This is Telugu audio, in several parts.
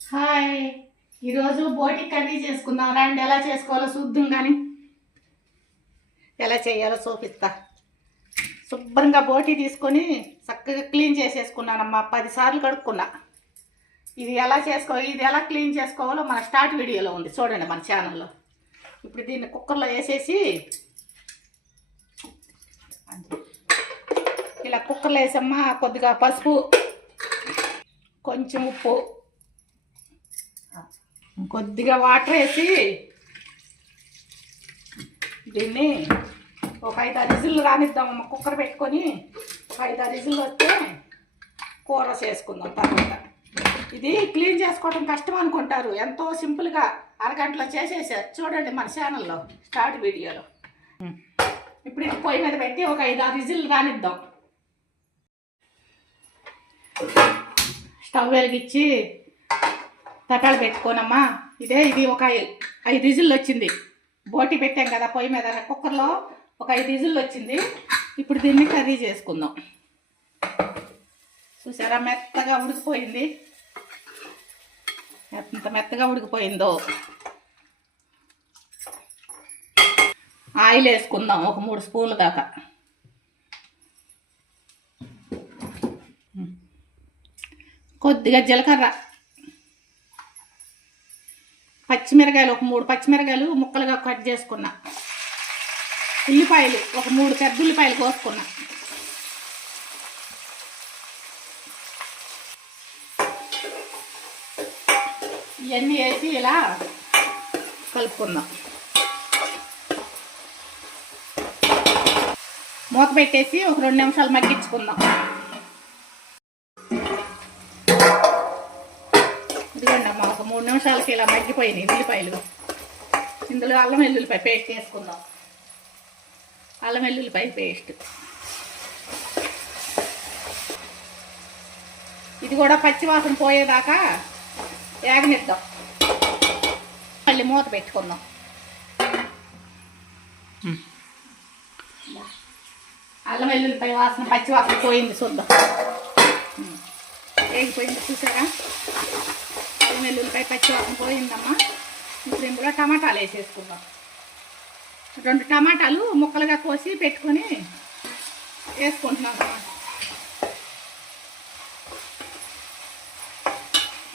హాయ్. ఈరోజు బోటి కర్రీ చేసుకుందాం. రండి ఎలా చేసుకోవాలో చూద్దాం కానీ ఎలా చేయాలో చూపిస్తా. శుభ్రంగా బోటి తీసుకొని చక్కగా క్లీన్ చేసేసుకున్నానమ్మా. పదిసార్లు కడుక్కున్నా. ఇది ఎలా చేసుకో ఇది ఎలా క్లీన్ చేసుకోవాలో మన స్టార్ట్ వీడియోలో ఉంది. చూడండి మన ఛానల్లో. ఇప్పుడు దీన్ని కుక్కర్లో వేసేసి ఇలా కుక్కర్లో వేసమ్మా కొద్దిగా పసుపు కొంచెం ఉప్పు. కొద్దిగా వాటర్ వేసి దీన్ని ఒక ఐదు ఆరు రానిద్దామమ్మ కుక్కర్ పెట్టుకొని ఒక ఐదు అరిజిల్లు రిజిల్లు వస్తే కూర చేసుకుందాం తర్వాత. ఇది క్లీన్ చేసుకోవడం కష్టం అనుకుంటారు. ఎంతో సింపుల్గా అరగంటలో చేసేసారు. చూడండి మన ఛానల్లో స్టార్ట్ వీడియోలో. ఇప్పుడు ఇది పొయ్యి మీద పెట్టి ఒక ఐదు ఆరు రిజిల్లు రానిద్దాం. స్టవ్ వెలిగించి తటాలు పెట్టుకోనమ్మా. ఇదే ఇది ఒక ఐ- ఐదు విజిల్లు వచ్చింది. బోటి పెట్టాం కదా పొయ్యి మీద కుక్కర్లో ఒక ఐదు విజిల్లు వచ్చింది. ఇప్పుడు దీన్ని కర్రీ చేసుకుందాం. చూసారా మెత్తగా ఉడికిపోయింది. ఎంత మెత్తగా ఉడికిపోయిందో. ఆయిల్ వేసుకుందాం ఒక మూడు స్పూన్లు దాకా. కొద్దిగా జీలకర్ర. పచ్చిమిరకాయలు ఒక మూడు పచ్చిమిరకాయలు ముక్కలుగా కట్ చేసుకున్నా. ఉల్లిపాయలు ఒక మూడు పెద్ద ఉల్లిపాయలు కోసుకున్నా. ఇవన్నీ వేసి ఇలా కలుపుకుందాం. మూత పెట్టేసి ఒక రెండు నిమిషాలు మగ్గించుకుందాం. మూడు నిమిషాలకి ఇలా మగ్గిపోయినాయి ఉల్లిపాయలు. ఇందులో అల్లం వెల్లుల్లిపాయ పేస్ట్ వేసుకుందాం. అల్లం వెల్లుల్లిపాయ పేస్ట్. ఇది కూడా పచ్చి వాసన పోయేదాకా వేగనిద్దాం మళ్ళీ మూత పెట్టుకుందాం. అల్లం వెల్లుల్లిపాయ వాసన పచ్చి వాసన పోయింది చూద్దాం. వేగిపోయింది చూసారా? అల్లం పచ్చివాసన పోయిందమ్మా. ఇప్పుడు ఇందులో టమాటాలు వేసేసుకుందాం. రెండు టమాటాలు ముక్కలుగా కోసి పెట్టుకొని వేసుకుంటున్నాం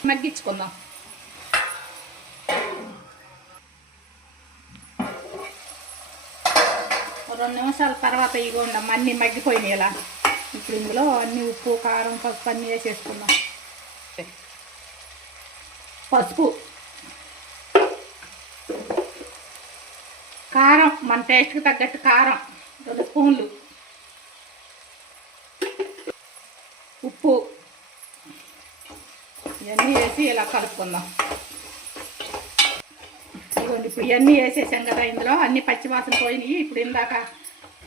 మగ్గించుకుందాం. రెండు నిమిషాల తర్వాత ఇగోండమ్మా అన్నీ మగ్గిపోయినాయి ఇలా. ఇప్పుడు ఇందులో అన్ని ఉప్పు కారం పసుపు అన్నీ వేసేసుకుందాం. పసుపు. కారం మన టేస్ట్కి తగ్గట్టు కారం రెండు స్పూన్లు. ఉప్పు. ఇవన్నీ వేసి ఇలా కలుపుకుందాం. ఇదిగోండి ఇప్పుడు ఇవన్నీ వేసేసాం కదా ఇందులో. అన్ని పచ్చివాసన పోయినాయి. ఇప్పుడు ఇందాక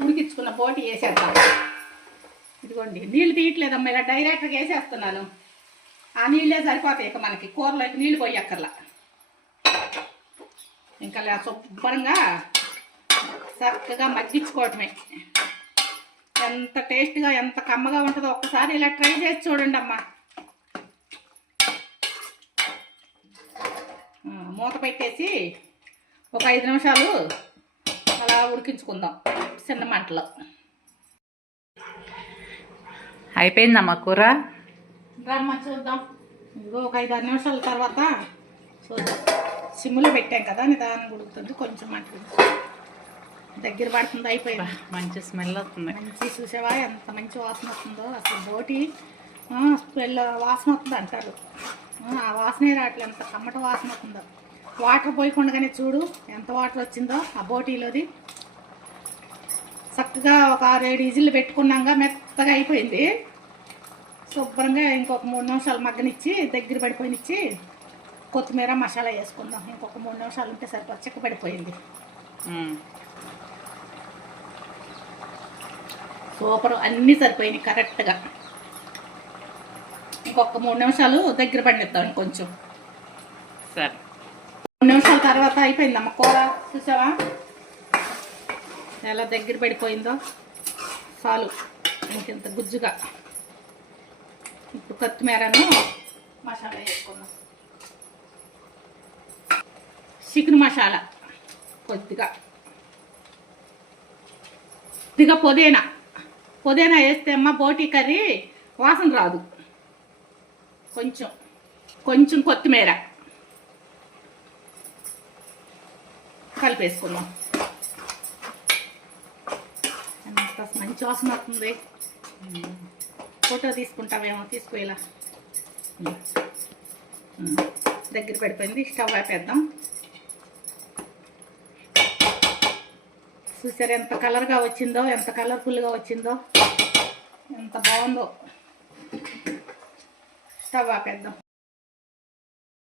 ఉడికించుకున్న బోటి వేసేద్దాం. ఇదిగోండి నీళ్ళు తీయట్లేదమ్మా ఇలా డైరెక్ట్గా వేసేస్తున్నాను. ఆ నీళ్ళే సరిపోతాయి ఇక మనకి. కూరలోకి నీళ్ళు పోయక్కర్లా ఇంకా శుభ్రంగా చక్కగా మగ్గించుకోవటమే. ఎంత టేస్ట్గా ఎంత కమ్మగా ఉంటుందో ఒక్కసారి ఇలా ట్రై చేసి చూడండి అమ్మా. మూత పెట్టేసి ఒక ఐదు నిమిషాలు అలా ఉడికించుకుందాం చిన్న మంటలో. అయిపోయిందమ్మా కూర? రమ్మ చూద్దాం ఇదిగో ఒక ఐదు ఆరు నిమిషాల తర్వాత చూద్దాం సిమ్లో పెట్టాం కదా నిదానం ఉడుకుతుంది. కొంచెం మంట దగ్గర పడుతుంది అయిపోయింది. మంచి స్మెల్ వస్తుంది. మంచి చూసావా? ఎంత మంచి వాసన వస్తుందో. అసలు బోటి స్మెల్ వాసన వస్తుంది అంటారు. ఆ, వాసనే రావట్లేదు. ఎంత కమ్మట వాసన వస్తుందో. వాటర్ పోయకుండానే చూడు ఎంత వాటర్ వచ్చిందో ఆ బోటీలోది. చక్కగా ఒక ఆరు ఏడు ఇజిల్లు పెట్టుకున్నాక మెత్తగా అయిపోయింది. శుభ్రంగా ఇంకొక మూడు నిమిషాలు మగ్గనిచ్చి దగ్గర పడిపోయినిచ్చి కొత్తిమీర మసాలా వేసుకుందాం. ఇంకొక మూడు నిమిషాలు ఉంటే సరిపోతుంది చిక్క పడిపోయింది. సూపర్. అన్నీ సరిపోయినాయి కరెక్ట్గా. ఇంకొక మూడు నిమిషాలు దగ్గర పండిద్దాం కొంచెం సరే. మూడు నిమిషాల తర్వాత అయిపోయిందమ్మ కూర చూసావా? ఎలా దగ్గర పడిపోయిందో. చాలు. ఇంకింత గుజ్జుగా. ఇప్పుడు కొత్తిమీరను మసాలా వేసుకున్నాం చికెన్ మసాలా కొద్దిగా. కొద్దిగా పుదీనా. పుదీనా వేస్తే అమ్మ బోటి కర్రీ వాసన రాదు. కొంచెం కొంచెం కొత్తిమీర కలిపేసుకున్నాం మంచి వాసన వస్తుంది. ఫోటో తీసుకుంటామేమో తీసుకోయలా దగ్గర పడిపోయింది స్టవ్ ఆపేద్దాం. చూసారు ఎంత కలర్గా వచ్చిందో ఎంత కలర్ఫుల్గా వచ్చిందో ఎంత బాగుందో. స్టవ్ ఆపేద్దాం.